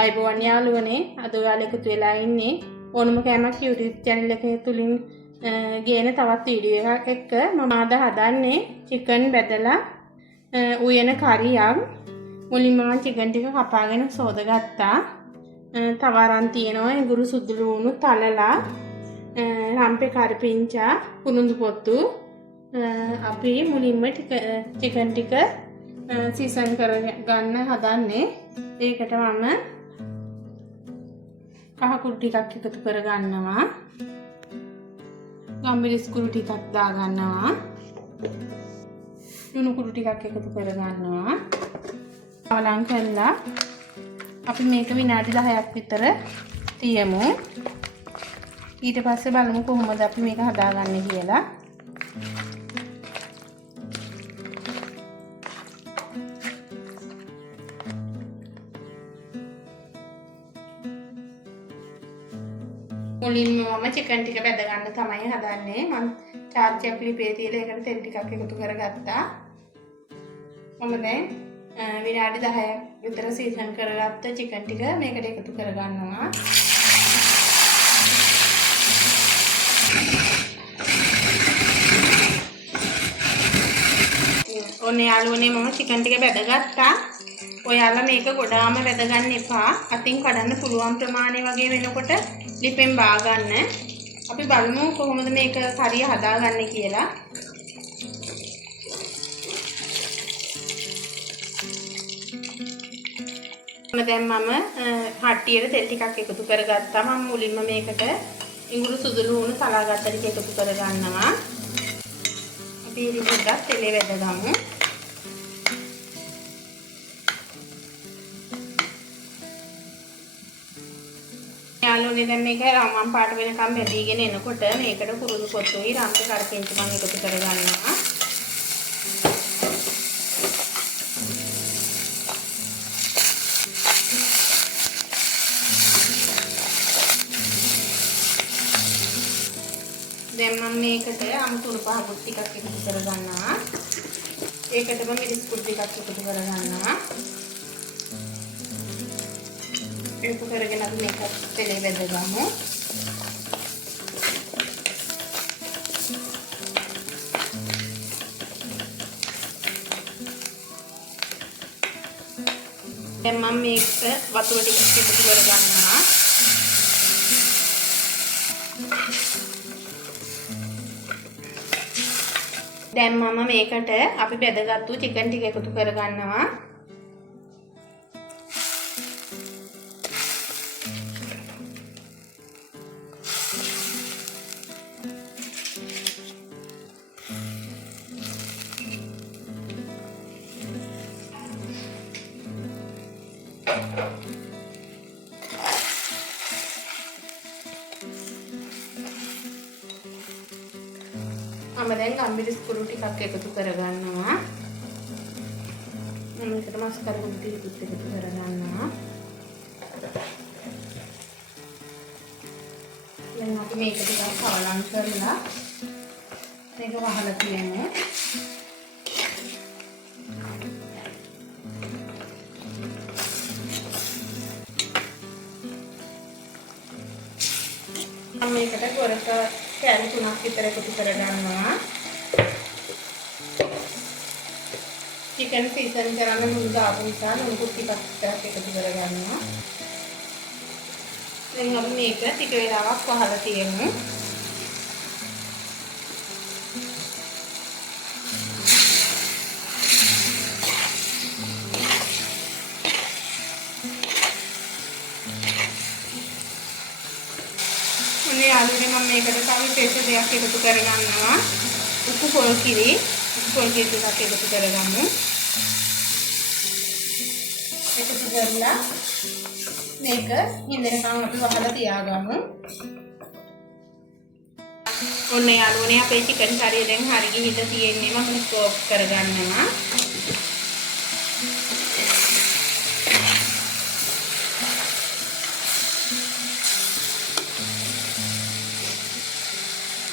අයිබෝවන් යාළුවනේ අද ඔයාලා එකතු වෙලා ඉන්නේ ඕනම කෑමක් YouTube channel එකේ තුලින් ගේන තවත් වීඩියෝ එකක් එක්ක මම අද හදන්නේ chicken බෙදලා උයන කරියක් මුලින්ම මම chicken ටික කපාගෙන සෝදගත්තා තව අරන් තියෙනවා ඉඟුරු සුදු ලුණු තලලා රම්පේ කරපිංචා කුරුඳු පොත්තු අපි මුලින්ම chicken ටික සීසන් කරගන්න හදන්නේ ඒකට මම කහ කුඩු ටිකක් එකතු කරගන්නවා ගම්මිරිස් කුඩු ටිකක් දාගන්නවා ලුණු කුඩු ටිකක් එකතු කරගන්නවා අවලං කරලා අපි මේක විනාඩි 10ක් විතර තියමු ඊට පස්සේ බලමු කොහොමද අපි මේක හදාගන්නේ කියලා මුලින්ම මම chicken ටික බෙද ගන්න තමයි හදන්නේ මම charge එක ක්ලිපේ තියලා ඒකට තෙල් ටිකක් එකතු කරගත්තා මම දැන් විනාඩි 10ක් විතර සීසන් කරගත්ත chicken ටික මේකට එකතු කරගන්නවා ඔන්නේ යාළුවනේ මම chicken ටික බෙදගත්තා ඔයාලා මේක ගොඩාම වැද ගන්න එපා. අතින් කඩන්න පුළුවන් ප්‍රමාණය වගේ වෙනකොට ලිපෙන් බා ගන්න. අපි බලමු කොහොමද මේක කරිය හදාගන්නේ කියලා. දැන් මම හට්ටියට තෙල් ටිකක් එකතු කරගත්තා. මම මුලින්ම මේකට ඉඟුරු සුදු ලුණු සලාගත්ත ටික එකතු කරගන්නවා. අපි ඊළඟට තෙලේ වැදගමු. යාළුවනේ දැන් මේක රවුම් පාට වෙනකම් බැදීගෙන එනකොට මේකට කුරුඳු පොත්තුයි රම්පේ කරපිංච මම එකතු කරගන්නවා. දැන් මම මේකට අමුතුරු පහකුත් ටිකක් එකතු කරගන්නවා. ඒකටම මිරිස් කුඩු ටිකක් එකතු කරගන්නවා. ඒක කරගෙන අපි මේක තෙලේ බෙදගමු. දැන් මම මේක වතුර ටිකක් එකතු කරගන්නවා. දැන් මම මේකට අපි බෙදගත්තු chicken ටික එකතු කරගන්නවා. මම දැන් ගම්මිරිස් කුඩු ටිකක් එකතු කරගන්නවා. මම මේකට මස්කාර කුඩු ටිකක් එකතු කරගන්නවා. දැන් අපි මේක ටිකක් කවලම් කරලා මේක වහලා තියමු. මම මේකට ගොරක කෑලි 3ක් විතර එකතු කරගන්නවා. chicken සීසන් කරන්න ලුණු දාපු නිසා ලුණු කුටි ටිකක් එකතු කරගන්නවා. දැන් අපි මේක ටික වෙලාවක් වහලා තියමු. ඔන්නේ යාළුවනේ මම මේකට තව විශේෂ දෙයක් එකතු කරගන්නවා. උපු පොල් කිරි ටිකක් එකතු කරගමු. එකතු කරලා මේක හිඳෙනකම් අපි වහලා තියාගමු. ඔන්නේ යාළුවනේ අපේ chicken curry දැන් හරි ගිහිල්ලා තියෙන්නේ මම ස්ටෝප් කරගන්නවා.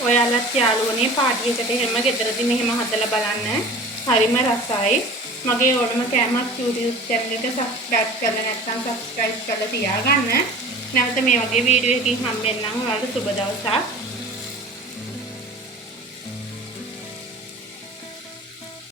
ඔයාලත් යාළුවනේ පාටියකට එහෙම ගෙදරදී මෙහෙම හදලා බලන්න. හරිම රසයි. මගේ ඕනම කෑමක් YouTube channel එක subscribe කරලා නැත්නම් subscribe කරලා තියාගන්න. නැවත මේ වගේ වීඩියෝ එකකින් හම්බෙන්නම්. ඔයාලට සුබ දවසක්.